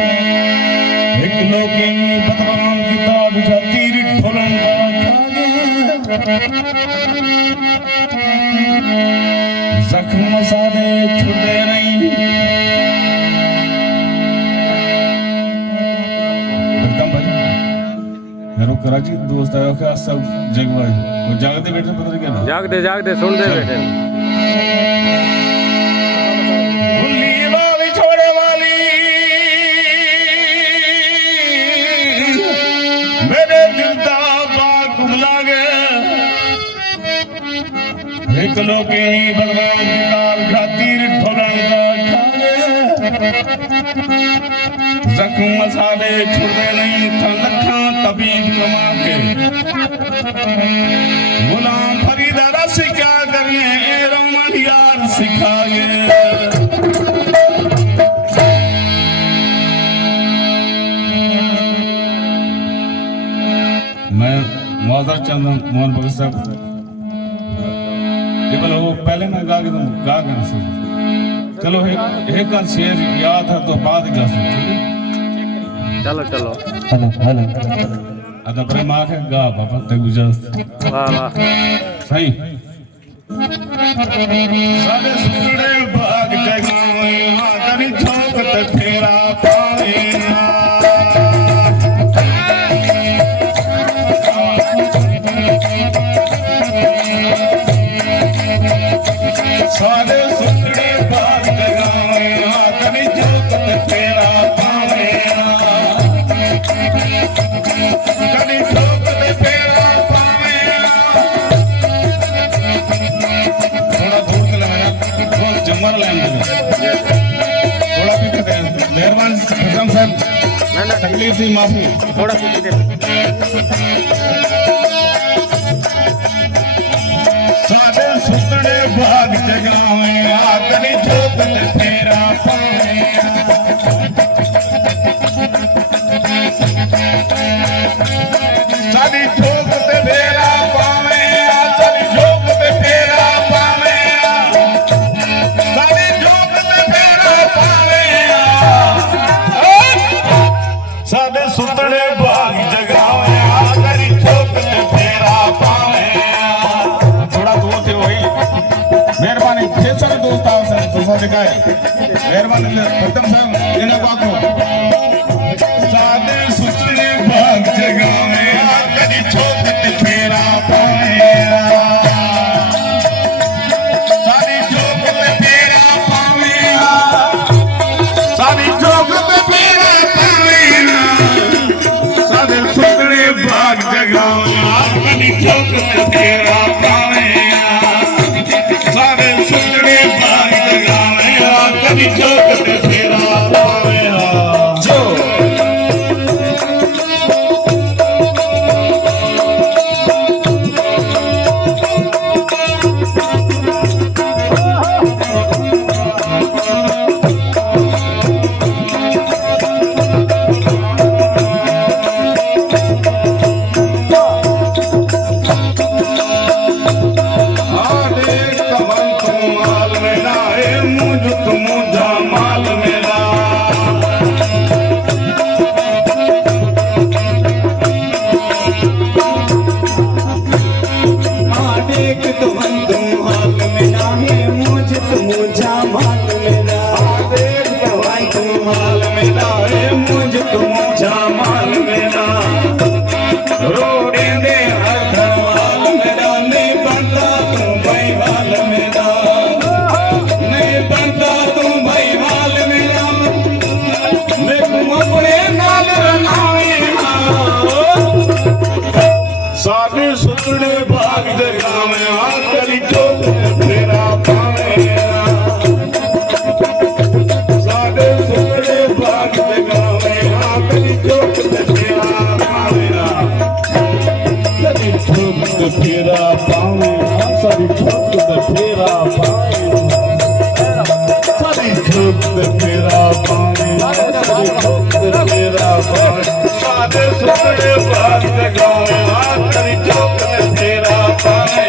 एक लोके बदनाम किताब खातिर ढोलन जख्म सादे छुटे नहीं यारो कराची दोस्त आया क्या सब जगवा वो जागते बैठे पता नहीं क्या जागते जागते सुनते बैठे एक लोके भगवान किताब खातिर ढोलन जख्म मसाले छुड़े नहीं था लखा तबीब कमा के गुलाम फरीद रस क्या करिए रोमन यार सिखाए मैं मौजर चंद मोहन भगत साहब केवल वो पहले मैं गा के तुम गा के ना सब चलो एक का शेर याद है तो बाद गा सब ठीक है चलो चलो हेलो हेलो अदा प्रेम आके गा बाबा ते गुजस्त वाह वाह सही सारे सुनड़े भाग जगावे करी ठोकत फेरा पावे सारे सुनड़े भाग जगावे करी ठोकत फेरा पावे करी ठोकत फेरा पावे थोड़ा दूर के लगाया बहुत जमर लाइन थोड़ा पीछे दे मेहरबान खत्म साहब ना ना तकलीफ थी माफी थोड़ा पीछे दे सारे सुतड़े भाग जगावे आकरी ठोकत फेरा पावे सारी ठोकत फेरा पावे सारी ठोकत फेरा पावे सारी ठोकत फेरा पावे सारे सुतड़े भाग जगावे आकरी ठोकत फेरा पावे थोड़ा दूर थे वही मेहरबानी फिर सारे दोस्त आओ सर तो साथ दिखाए मेहरबानी प्रथम साहब इन्हें बात हो सादे सुतड़े भाग जगावे आकरी ठोकत फेरा पावे सारी ठोकत फेरा पावे सारी ठोकत फेरा पावे सादे सुतड़े भाग जगावे आकरी ठोकत फेरा पावे सारे सुतड़े भाग जगावे आकरी ठोकत फेरा पावे जो सारे सुतड़े भाग जगावे आकरी ठोकत फेरा पावे सारे सुतड़े भाग जगावे आकरी ठोकत फेरा पावे करी ठोकत फेरा पावे सारी ठोकत फेरा पावे सारी ठोकत फेरा पावे सारी ठोकत फेरा पावे सारे सुतड़े भाग जगावे आकरी ठोकत फेरा पावे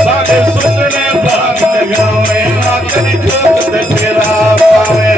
सारे सुतड़े भाग जगावे आकरी ठोकत फेरा पावे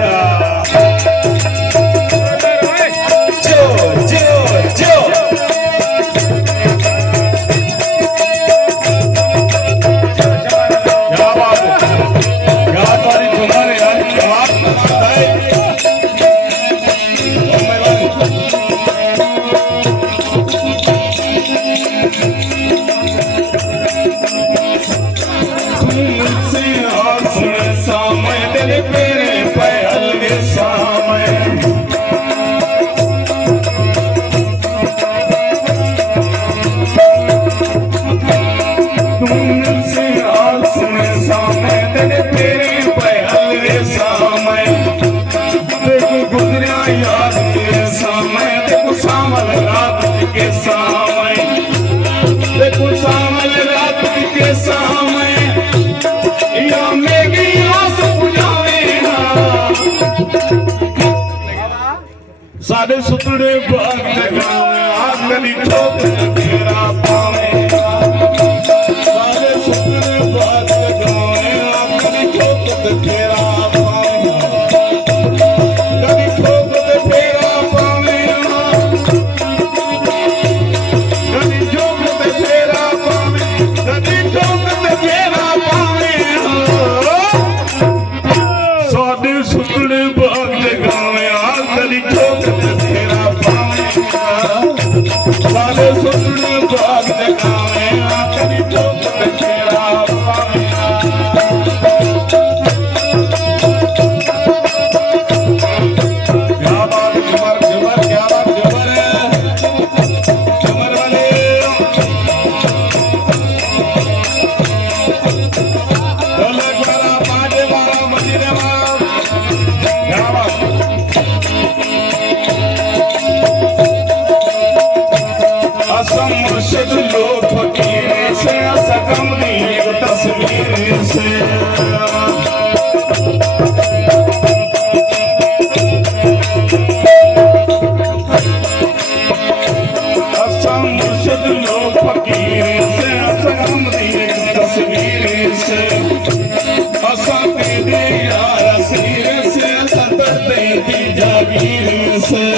साढ़े सुतड़े बाग जगावे आखरी ठोक तेरा पावेगा साढ़े सुतड़े बाग जगावे आखरी ठोक तेरा पावेगा कभी ठोक तेरा पावेगा कभी ठोक तेरा पावेगा कभी ठोक तेरा पावेगा साढ़े सुतड़े बाग जगावे आखरी ठोक सारे सुतड़े बाग जगावे आखरी ठोक तेरा पावेगा क्या बात झुमर झुमर क्या बात झुमर झुमर वाले ढोलक वाला बाजे वाला मजीरे वाला क्या बात असम मुर्शिद लोग फकीर से असकम एक तस्वीर से असम मुर्शिद लोग फकीर से असकम एक तस्वीर से असम तेरे यार असीर से सतर की जागीर से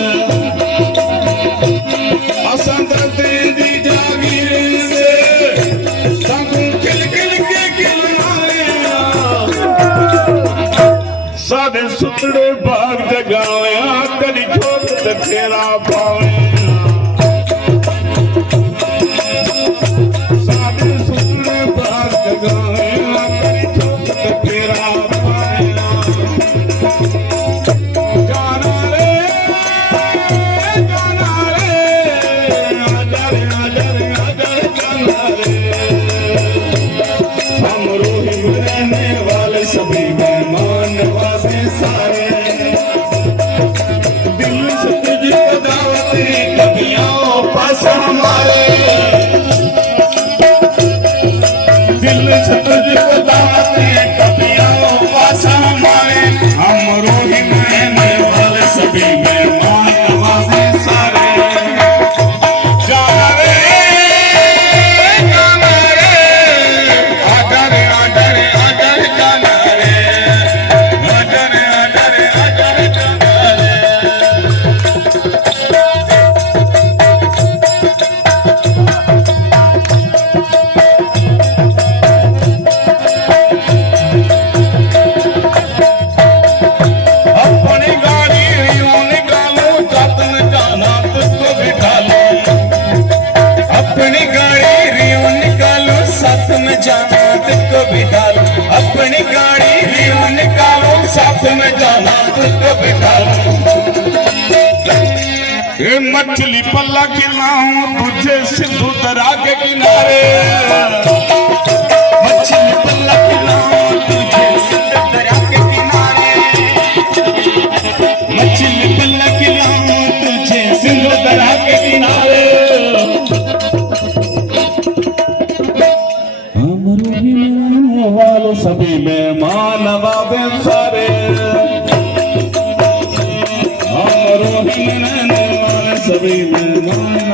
तेरी जागीर से संगू खिल खिल के खिलाया साढ़े सुतड़े बाग जगावे करी ठोक तेरा पावेगा साढ़े सुतड़े बाग जगावे करी ठोक तेरा पावेगा गाना रे सभी मेहमान नवाजे सारे दिल से तुझको दावत कभी आओ पास हमारे दिल से तुझको दावत कभी आओ पास हमारे हम रूही रहने वाले सभी मेहमान नवाजे सारे अपनी गाड़ी रियो निकालो साथ में जाना तुझको बिठा लो ये मछली पल्ला खिलाऊं तुझे सिंधु दरा के किनारे मछली पल्ला खिलाऊं तुझे सिंधु दरा के किनारे मछली पल्ला खिलाऊं तुझे सिंधु दरा के किनारे वाले सभी मेहमान नवाजे सारे हम रोही रहने वाले सभी मेहमान